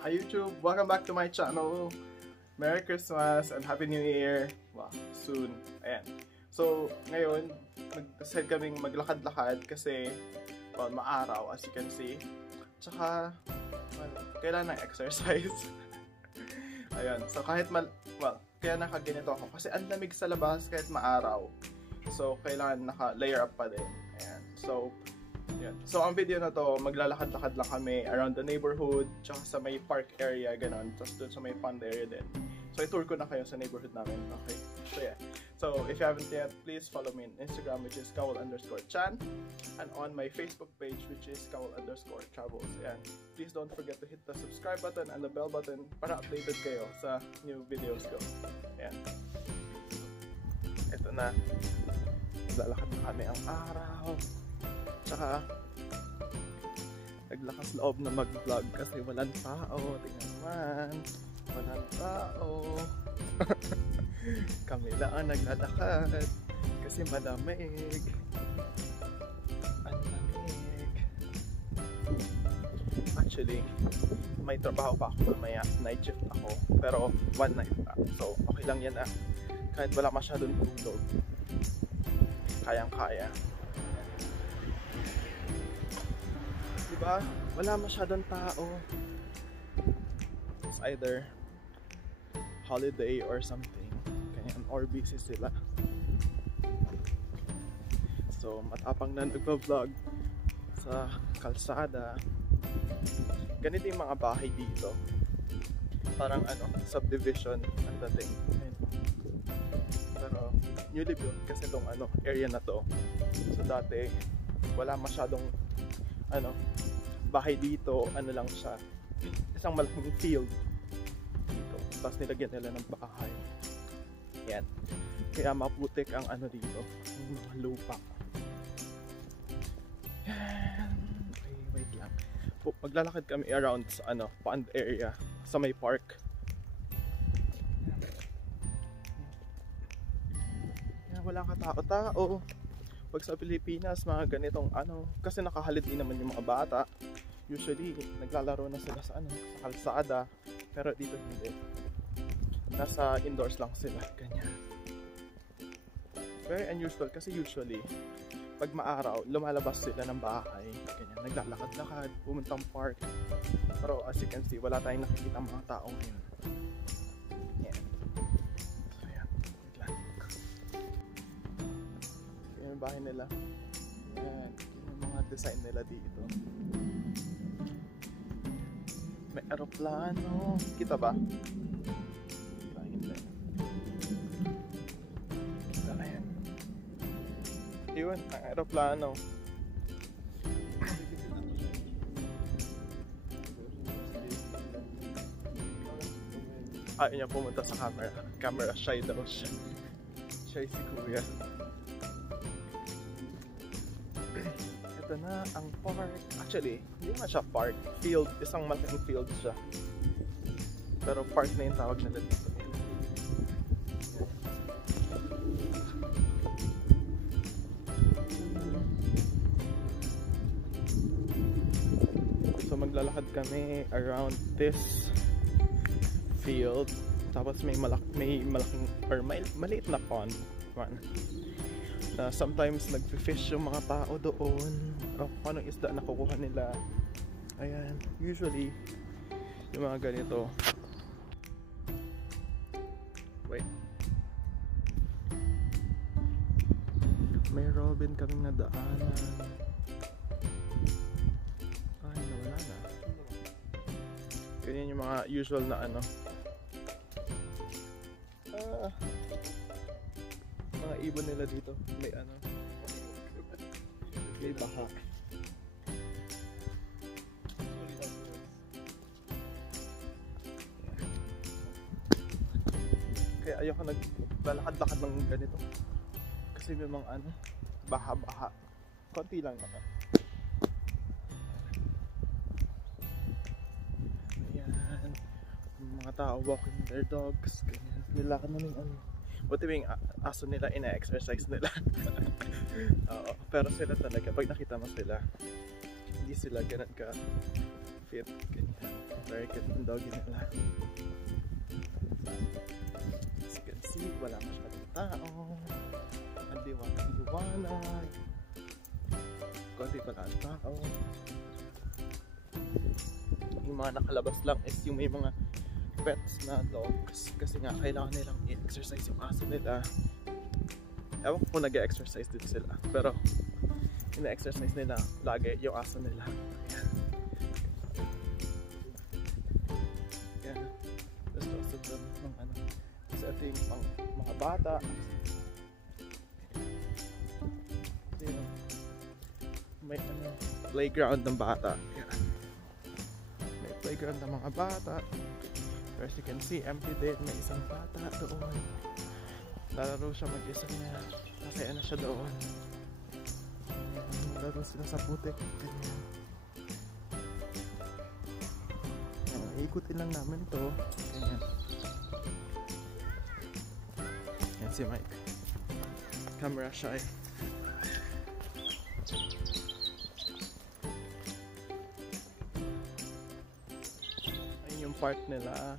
Hi YouTube! Welcome back to my channel! Merry Christmas and Happy New Year! Wow, soon. Ayan. So, ngayon, nag-decide kaming maglakad-lakad kasi well, maaraw as you can see. Tsaka, well, kailangan ng exercise. Ayan. So, kahit kaya nakaganito ako kasi ang lamig sa labas kahit maaraw. So, kailangan naka-layer up pa din. Ayan. So, yan. So, ang video na to, maglalakad-lakad lang kami around the neighborhood, tsaka sa may park area, ganon. Tapos dun sa may pond area din. So, i-tour ko na kayo sa neighborhood namin. Okay. So, yeah. So, if you haven't yet, please follow me on Instagram, which is Kawal_Chan. And on my Facebook page, which is Kawal_Travels. Ayan. Please don't forget to hit the subscribe button and the bell button para updated kayo sa new videos ko. Ayan. Ito na. Maglalakad na kami ang araw. Tsaka, naglakas loob na mag-vlog kasi walang tao. Tingnan naman. Walang tao. Kami lang ang naglalakad kasi malamig. Ang lamig. Actually, may trabaho pa ako mamaya. Night shift ako. Pero one night pa. So, okay lang yan ah. Kahit wala masyadong tulog. Kayang-kaya. Diba? Wala masyadong tao. It's either holiday or something. Ganyan, or busy sila. So, matapang na nagpa-vlog sa kalsada. Ganito yung mga bahay dito. Parang subdivision ang dating. Pero, newly built kasi itong area na to. So, dati, wala masyadong bahay dito, lang siya, isang malaking field dito, tapos nilagyan nila ng bahay. Yan, kaya maputik ang dito, yung mga lupa. Yan. Okay, wait lang. Maglalakad kami around sa pond area, sa may park. Yan, wala katao-tao. Pag sa Pilipinas, mga ganitong kasi nakahalid din naman yung mga bata. Usually, naglalaro na sila sa sa kalsada. Pero dito hindi. Nasa indoors lang sila. Ganyan. Very unusual kasi usually, pag maaraw, lumalabas sila ng bahay. Ganyan. Naglalakad-lakad, pumuntang park. Pero as you can see, wala tayong nakikita mga tao ngayon. Yan. So yan. Biglang. Yung bahay nila. Yan. Yung mga design nila dito. May aeroplano. Kita ba? Hindi. Kita na yan. Yun, ang aeroplano. Ayaw niya pumunta sa camera. Camera shy daw siya. Shy si kuya. Ito na ang park. Actually, hindi naman siya park. Field. Isang malaking field siya. Pero park na yung tawag nila dito. So maglalakad kami around this field. Tapos may malaking or maliit na pond. Sometimes nagfi-fish yung mga tao doon o kung anong isda na kukuha nila. Ayan, usually yung mga ganito. Wait, may robin kaming nadaanan. Ay, nawala na. Ganyan yung mga usual na mga ibon nila dito. May may baha. Kaya ayoko naglalakad-lakad ng ganito kasi may mga baha-baha. Konti lang naman. Ayan, mga tao walking their dogs. Ganyan, nilakad namin buti yung aso nila, ina-exercise nila. Oo, pero sila talaga, pag nakita mo sila, hindi sila ganun ka fit. Ganyan. Very cute ng doggy nila. As you can see, wala masyadong tao. Ang liwanag. Konti pala ang tao. Yung mga nakalabas lang is yung may mga pets na dogs. Kasi nga, kailangan nilang i-exercise yung aso nila. Ewan ko kung nag-exercise din sila. Pero, ina-exercise nila lagi yung aso nila. Ayan. Ayan. Tapos also doon ng ano. Kasi ito yung pang mga bata. Ayan. May ano, playground ng bata. Ayan. May playground ng mga bata. As you can see, empty din. May isang bata doon. Lalaro siya mag-isa niya. Masaya na siya doon. Laro sila sa putik. Ganyan. Ikutin lang namin to. Ganyan. Yan si Mike. Camera shy. Ayun yung part nila.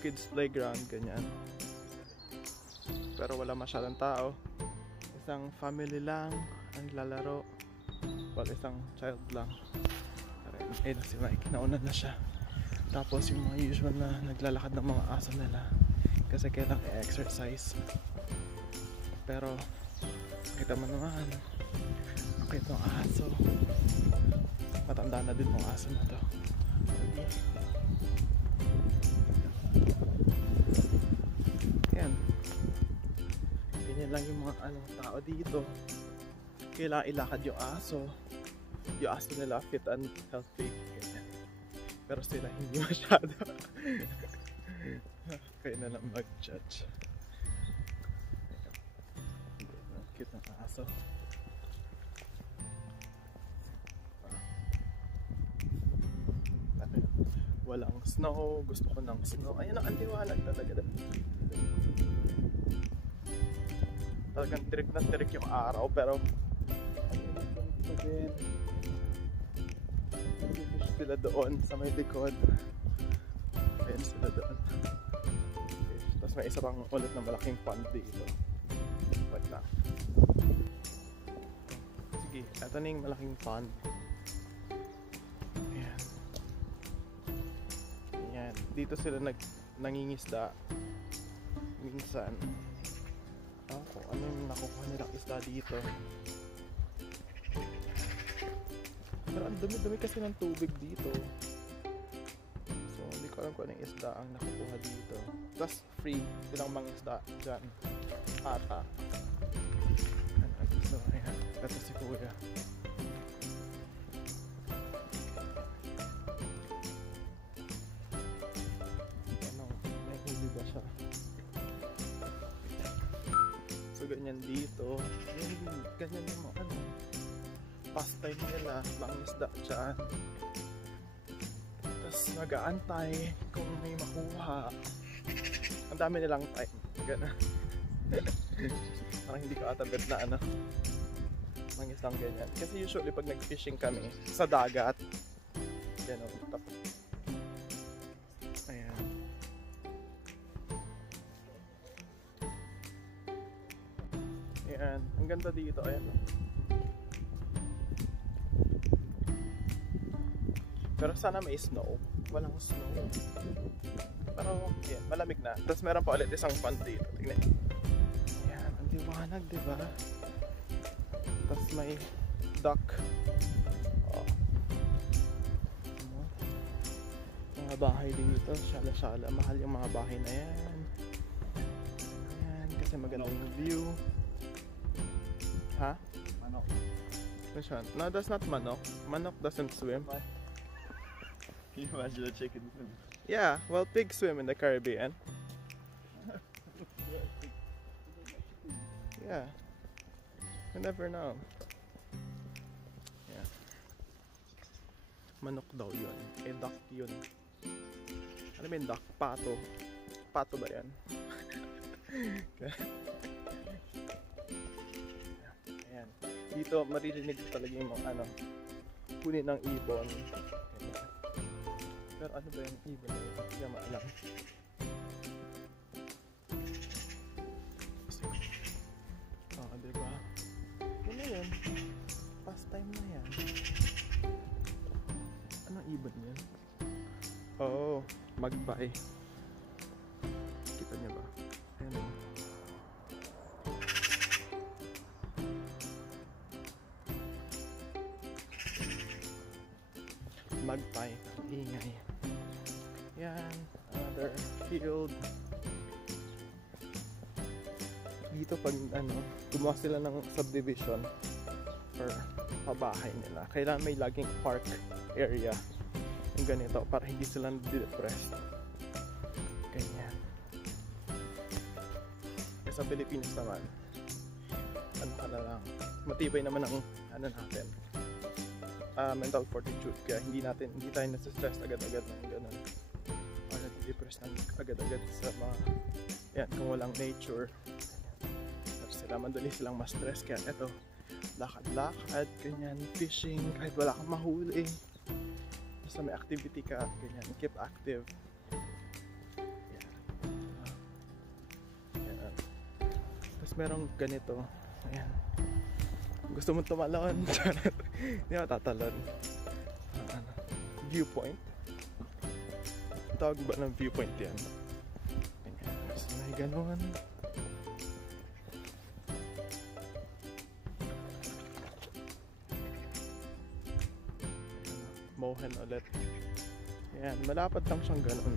Kids playground, ganyan. Pero wala masyadong tao. Isang family lang ang lalaro. Well, isang child lang. Ayun si Mike, nauna na siya. Tapos yung mga usual na naglalakad ng mga aso nila. Kasi kailangan i-exercise. Pero, kita mo naman, okay itong aso. Matanda na din yung aso na to. Yan. Ganyan lang yung mga tao dito. Kailangan ilakad yung aso. Yung aso nila fit and healthy. Ganyan. Pero sila hindi masyado. Kaya na lang mag-judge. Cute ng aso. Walang snow. Gusto ko ng snow. Ayan ang liwanag talaga. Talagang tirik na tirik yung araw. Pero ayun, fish sila doon sa may likod. Ayun sila doon. Tapos may isa pang ulit na malaking pond dito. Wait lang. Sige, ito na yung malaking pond. Ayan. Ayan. Dito sila nangingisda. Minsan. Kung ano yung nakukuha nilang isda dito. Pero ang dumi-dumi kasi ng tubig dito. So hindi ko alam kung anong isda ang nakukuha dito. Plus free silang mangisda dyan. Ata. So ayan, ito si Kuya. Ano, may huli ba siya? So ganyan dito. Ganyan yung mga pastime nila, mangisda dyan. Tapos nag-aantay kung may makuha. Ang dami nilang time. Gana. Parang hindi ko atabit na mangisdang ganyan. Kasi usually pag nag-fishing kami sa dagat, gano'n. Ayan. Ayan. Ang ganda dito. Ayan. Pero sana may snow. Walang snow. Pero yeah, malamig na. Tapos meron pa ulit isang pond dito. Tignan. Ayan, ang liwanag, diba? Tapos may duck. Oh. Mga bahay dito. Shala-shala. Mahal yung mga bahay na yan. Ayan, kasi maganda yung view. Ha? Manok. Which one? No, that's not manok. Manok doesn't swim. Can you imagine a chicken swim? Yeah, well, pigs swim in the Caribbean. Yeah. You never know. Yeah. Manok daw yun. Eh, duck yun. Ano ba yung duck? Pato. Pato ba yan? Ayan. Dito, maririnig talaga yung mga kunin ng ibon. Pero ano ba yung ibon na yun? Hindi naman alam. Diba? Yun na yun. Pastime na yan. Anong ibon yun? Oo, magpie. Kita niyo ba? Ayan o. Magpie. Ang ingay. Yan. Another field. Dito pag gumawa sila ng subdivision or pabahay nila, kailangan may laging park area yung ganito para hindi sila na-depressed. Ganyan. Sa Pilipinas naman, ano ka na lang, matibay naman ang natin, mental fortitude, kaya hindi tayo nasa-stress agad-agad ng ganun or nati-depress ng agad-agad sa mga yan, kung walang nature sila, madali silang ma-stress. Kaya eto, lakad-lakad, ganyan, fishing, kahit wala kang mahuli, basta may activity ka, ganyan, keep active. Yan. Tapos merong ganito, ayan, gusto mo tumalon, hindi matatalon. Viewpoint, tawag ba ng viewpoint yan? Ganyan. Tapos may ganon. Mohan ulit. Ayan, malapad lang siyang ganun.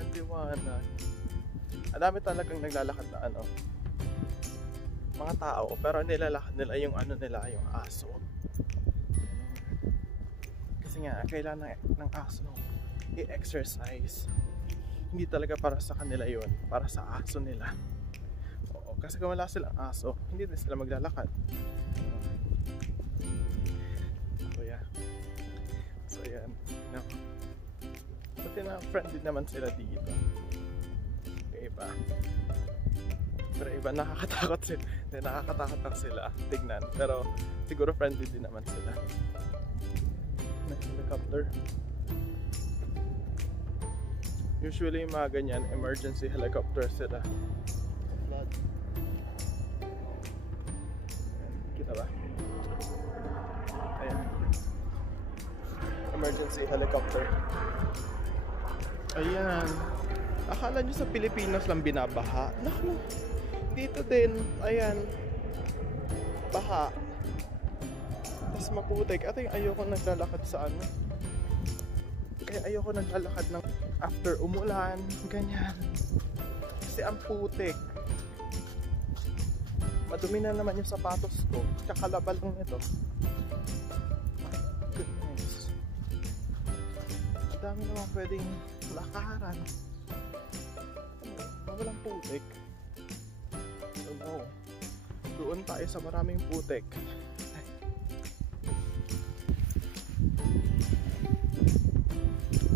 Ang liwanag. Ang dami talagang naglalakad na mga tao, pero nilalakad nila yung yung aso. Kasi nga, kailangan ng aso i-exercise. Hindi talaga para sa kanila yun, para sa aso nila. Oo, kasi kung wala silang aso, hindi din sila maglalakad. Ayan, no. Pati na friendly naman sila dito. Kaya iba. Pero iba nakakatakot sila. Nakakatakot lang sila tignan. Pero siguro friendly din naman sila. May helicopter. Usually yung mga ganyan, emergency helicopter sila. Flood. Kita ba? Ayan. Emergency helicopter. Ayan. Akala nyo sa Pilipinas lang binabaha? Naku, dito din. Ayan. Baha. Tapos maputik. Ito yung ayoko naglalakad sa Kaya ayoko naglalakad ng after umulan. Ganyan. Kasi ang putik. Madumi na naman yung sapatos ko. Kakalabal lang ito. Goodness. Dami naman pwedeng lakaran. Walang putik. So no. Doon tayo sa maraming putik.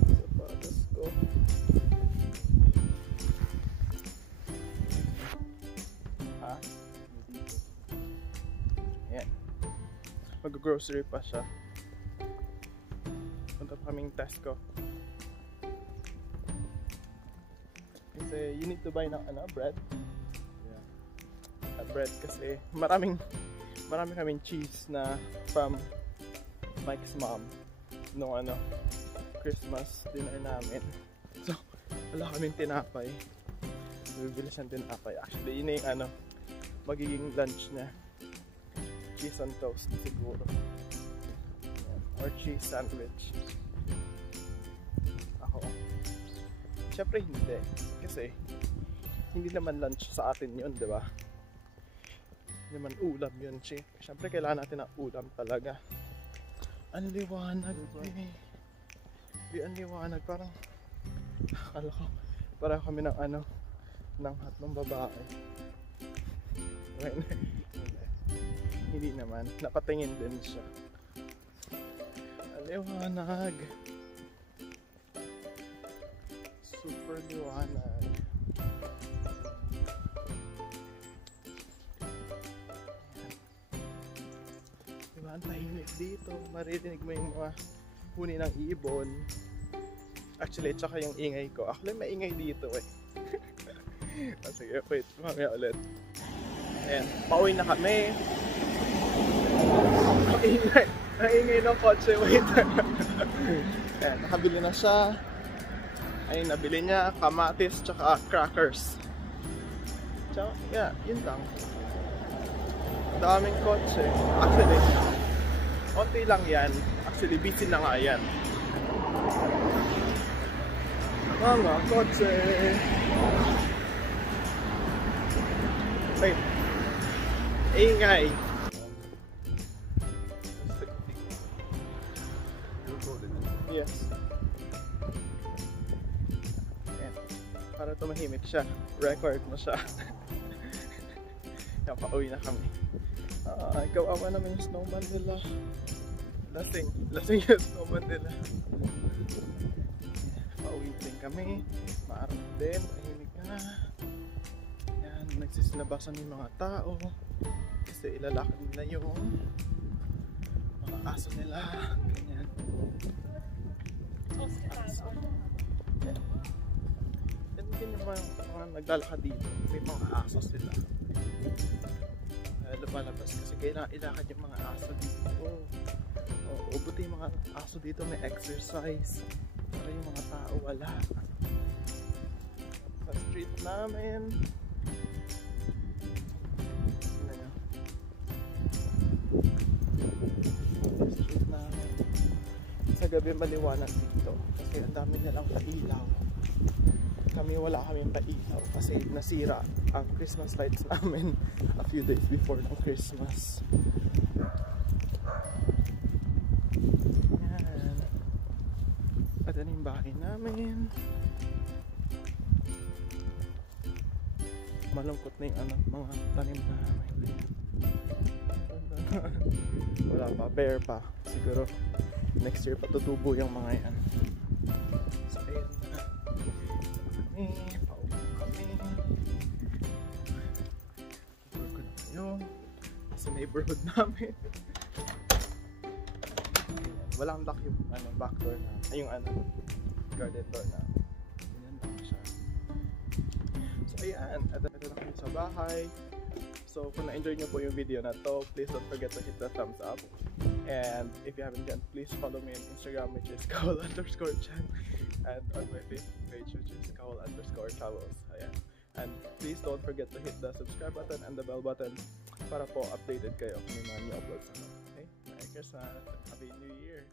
Sapatos ko. Ha? Ayan. Mag-grocery pa siya. Punta pa kaming Tesco. Kasi you need to buy ng bread. Yeah. Bread kasi marami kaming cheese na from Mike's mom nung Christmas dinner namin. So wala kaming tinapay. Bibili siyang tinapay. Actually yun yung magiging lunch niya. Cheese on toast siguro. Or cheese sandwich. Ako. Siyempre hindi. Kasi hindi naman lunch sa atin yun, di ba? Hindi naman ulam yun. Siyempre kailangan natin ng ulam talaga. Ang liwanag. Ang liwanag. Parang akala ko parang kami ng ng hatlong babae. Hindi naman. Napatingin din siya. Liwanag. Super liwanag. Diba, ang tahimik dito. Maririnig mo yung mga huni ng ibon. Actually, tsaka yung ingay ko. Actually, maingay dito eh. Sige, wait. Mamaya ulit. Ayan, pauwi na kami. Maingay. Maingay ng kotse. Wait. Ayan, nakabili na siya. Ayun, nabili niya kamatis tsaka crackers. Tsaka, yeah, yun lang. Daming kotse. Actually, konti lang yan. Actually, busy na nga yan. Mga kotse. Wait. Ingay. Yes. Ayan. Para tumahimik siya. Record mo siya. Yan, pauwi na kami. Kawawa naman yung snowman nila. Lasing yung snowman nila. Pauwi din kami. Maaraw din. Tahimik na. Yan, nagsisilabasan yung mga tao. Kasi ilalakad nila yung mga aso nila. Ganyan. Aso. Yan. Yan din yung mga naglalakad dito. May mga aso sila. Lumalabas kasi kailangan ilakad yung mga aso dito. Buti yung mga aso dito may exercise. Para yung mga tao wala. Sa street namin. Street namin. Sa gabi maliwanag dito. Kasi ang dami nilang pailaw. Kami wala kaming pailaw kasi nasira ang Christmas lights namin a few days before ng Christmas. Yan. At ano yung bahay namin. Malungkot na yung mga tanim namin. Wala pa, bare pa. Siguro next year patutubo yung mga yan. So ayun na. Pauwi kami. Burgo na kayo sa neighborhood namin. Walang lock yung back door na yung garden door na yan lang siya. So ayan, at ito na kami sa bahay. So kung na-enjoy nyo po yung video na to, please don't forget to hit the thumbs up. And if you haven't yet, please follow me on Instagram, which is Kawal_Chan, and on my Facebook page, which is Kawal_Travels. Ayan. And please don't forget to hit the subscribe button and the bell button para po updated kayo kung may mga new uploads. Okay? Merry Christmas and Happy New Year!